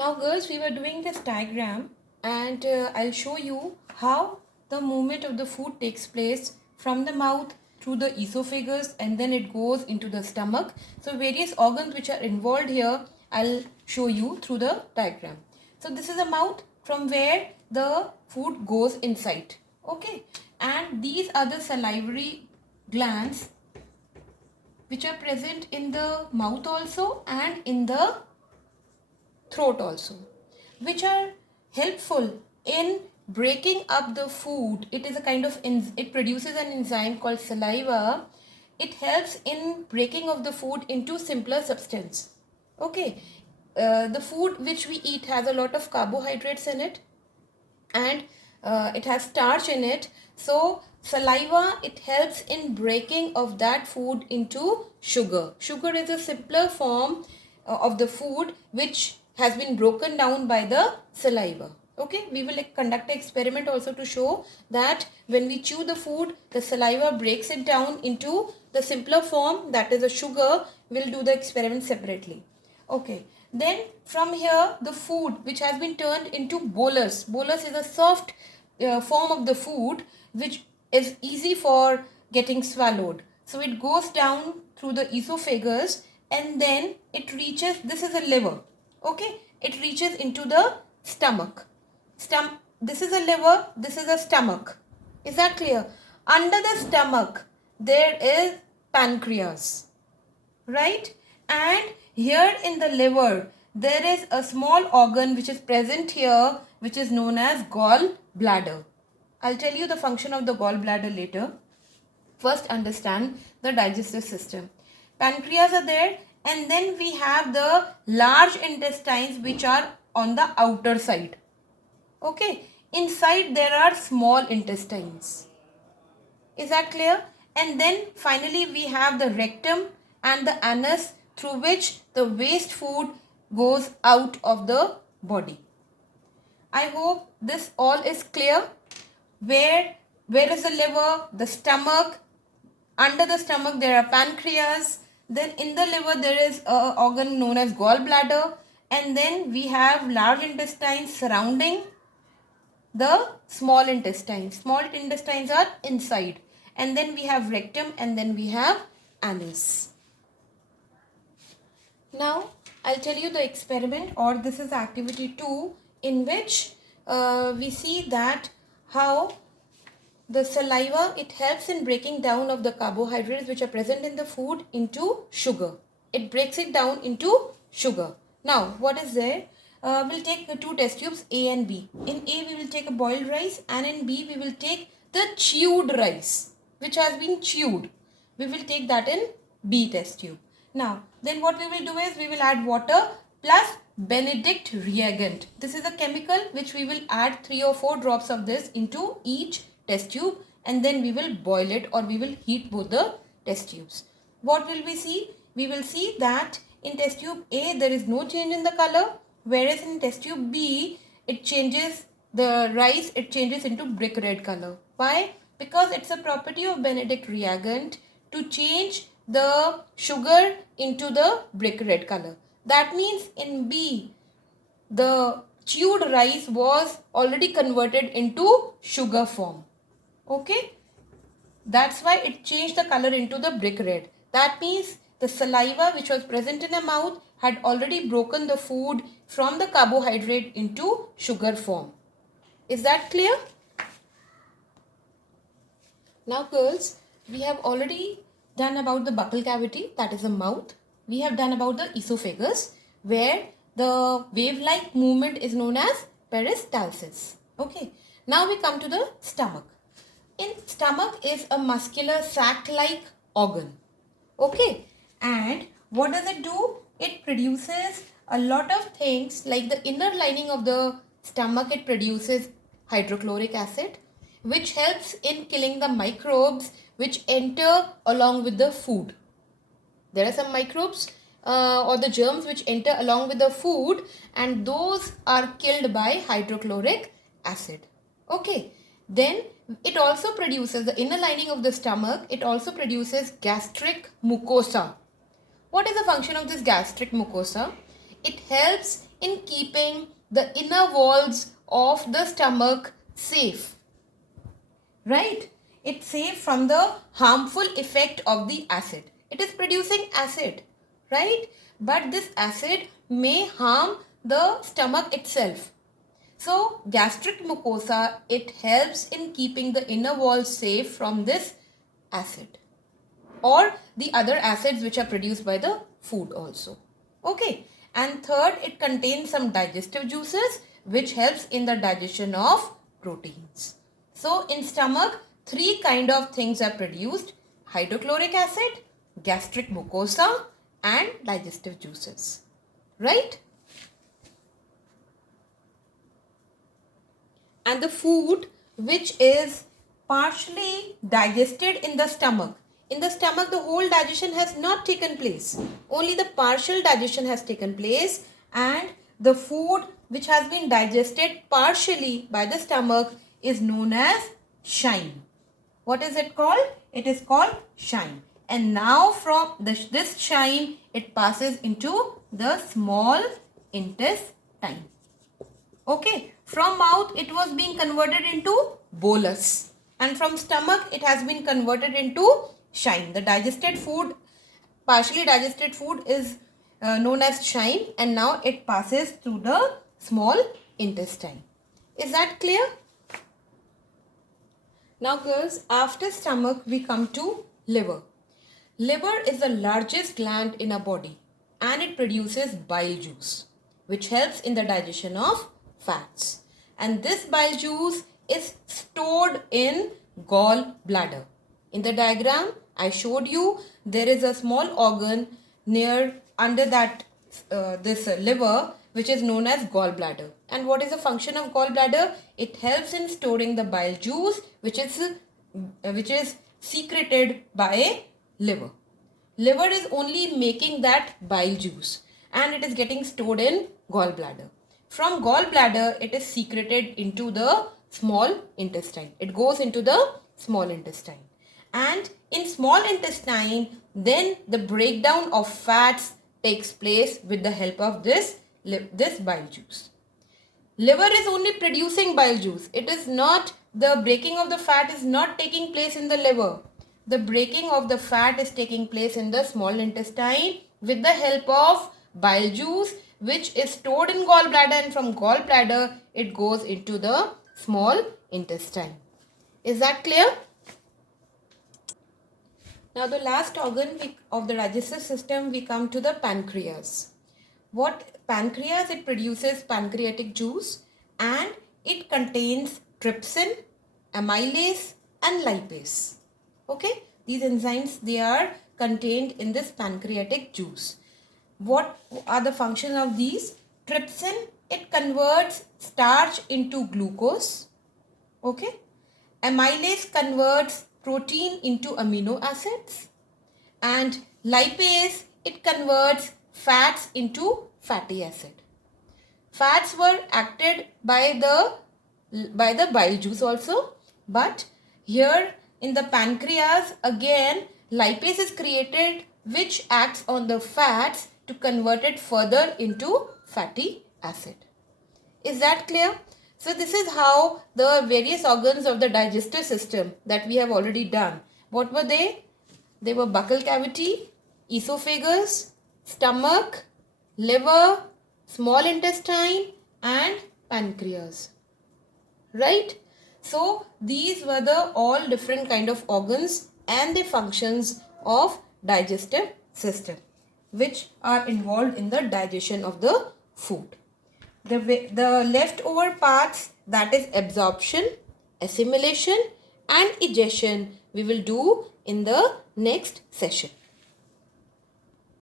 Now girls, we were doing this diagram and I'll show you how the movement of the food takes place from the mouth through the esophagus and then it goes into the stomach. So various organs which are involved here, I'll show you through the diagram. So this is the mouth from where the food goes inside. Okay. And these are the salivary glands which are present in the mouth also and in the throat also, which are helpful in breaking up the food. It is a kind of it produces an enzyme called saliva. It helps in breaking of the food into simpler substance. Okay, the food which we eat has a lot of carbohydrates in it and it has starch in it. So saliva, it helps in breaking of that food into sugar. Sugar is a simpler form of the food which has been broken down by the saliva. Okay, we will conduct an experiment also to show that when we chew the food, the saliva breaks it down into the simpler form, that is a sugar. We'll do the experiment separately. Okay, then from here the food which has been turned into bolus. Bolus is a soft form of the food which is easy for getting swallowed. So it goes down through the esophagus and then it reaches, this is a liver. Okay, it reaches into the stomach. This is a liver, this is a stomach. Is that clear? Under the stomach there is pancreas, right? And here in the liver there is a small organ which is present here which is known as gallbladder. I'll tell you the function of the gallbladder later. First understand the digestive system. Pancreas are there and then we have the large intestines which are on the outer side. Okay, inside there are small intestines. Is that clear? And then finally we have the rectum and the anus through which the waste food goes out of the body. I hope this all is clear. Where is the liver? The stomach. Under the stomach there are pancreas. Then in the liver there is an organ known as gallbladder. And then we have large intestines surrounding the small intestines. Small intestines are inside. And then we have rectum and then we have anus. Now I'll tell you the experiment, or this is activity 2, in which we see that how the saliva, it helps in breaking down of the carbohydrates which are present in the food into sugar. It breaks it down into sugar. Now what is there? We'll take the 2 test tubes A and B. In A we will take a boiled rice and in B we will take the chewed rice which has been chewed. We will take that in B test tube. Now then what we will do is we will add water plus Benedict reagent. This is a chemical which we will add 3 or 4 drops of this into each test tube and then we will boil it, or we will heat both the test tubes. What will we see? We will see that in test tube A there is no change in the color, whereas in test tube B it changes, the rice, it changes into brick red color. Why? Because it's a property of Benedict reagent to change the sugar into the brick red color. That means in B the chewed rice was already converted into sugar form. Okay, that's why it changed the color into the brick red. That means the saliva which was present in the mouth had already broken the food from the carbohydrate into sugar form. Is that clear? Now girls, we have already done about the buccal cavity, that is the mouth. We have done about the esophagus, where the wave-like movement is known as peristalsis. Okay, now we come to the stomach. In stomach is a muscular sac-like organ. Okay, and what does it do? It produces a lot of things, like the inner lining of the stomach, it produces hydrochloric acid which helps in killing the microbes which enter along with the food. There are some microbes or the germs which enter along with the food and those are killed by hydrochloric acid. Okay, then it also produces, the inner lining of the stomach, it also produces gastric mucosa. What is the function of this gastric mucosa? It helps in keeping the inner walls of the stomach safe. Right? It's safe from the harmful effect of the acid. It is producing acid, right? But this acid may harm the stomach itself. So gastric mucosa, it helps in keeping the inner wall safe from this acid or the other acids which are produced by the food also. Okay. And third, it contains some digestive juices which helps in the digestion of proteins. So in stomach, three kind of things are produced: hydrochloric acid, gastric mucosa and digestive juices. Right? And the food which is partially digested in the stomach. In the stomach, the whole digestion has not taken place. Only the partial digestion has taken place, and the food which has been digested partially by the stomach is known as chyme. What is it called? It is called chyme. And now from this chyme, it passes into the small intestine. Okay, from mouth it was being converted into bolus, and from stomach it has been converted into chyme. The digested food, partially digested food is known as chyme, and now it passes through the small intestine. Is that clear? Now girls, after stomach we come to liver. Liver is the largest gland in our body and it produces bile juice which helps in the digestion of fats. And this bile juice is stored in gallbladder. In the diagram I showed you, there is a small organ near under that this liver which is known as gallbladder. And what is the function of gallbladder? It helps in storing the bile juice which is secreted by liver. Liver is only making that bile juice and it is getting stored in gallbladder. From gallbladder, it is secreted into the small intestine. It goes into the small intestine. And in small intestine, then the breakdown of fats takes place with the help of this bile juice. Liver is only producing bile juice. It is not, the breaking of the fat is not taking place in the liver. The breaking of the fat is taking place in the small intestine with the help of bile juice which is stored in gallbladder, and from gallbladder it goes into the small intestine. Is that clear? Now the last organ of the digestive system, we come to the pancreas. What pancreas? It produces pancreatic juice and it contains trypsin, amylase and lipase. Okay, these enzymes, they are contained in this pancreatic juice. What are the functions of these? Trypsin, it converts starch into glucose. Okay. Amylase converts protein into amino acids. And lipase, it converts fats into fatty acid. Fats were acted by the bile juice also, but here in the pancreas again lipase is created which acts on the fats to convert it further into fatty acid. Is that clear? So this is how the various organs of the digestive system that we have already done. What were they? They were buccal cavity, esophagus, stomach, liver, small intestine and pancreas. Right? So these were the all different kind of organs and the functions of digestive system which are involved in the digestion of the food. The leftover parts, that is absorption, assimilation and digestion, we will do in the next session.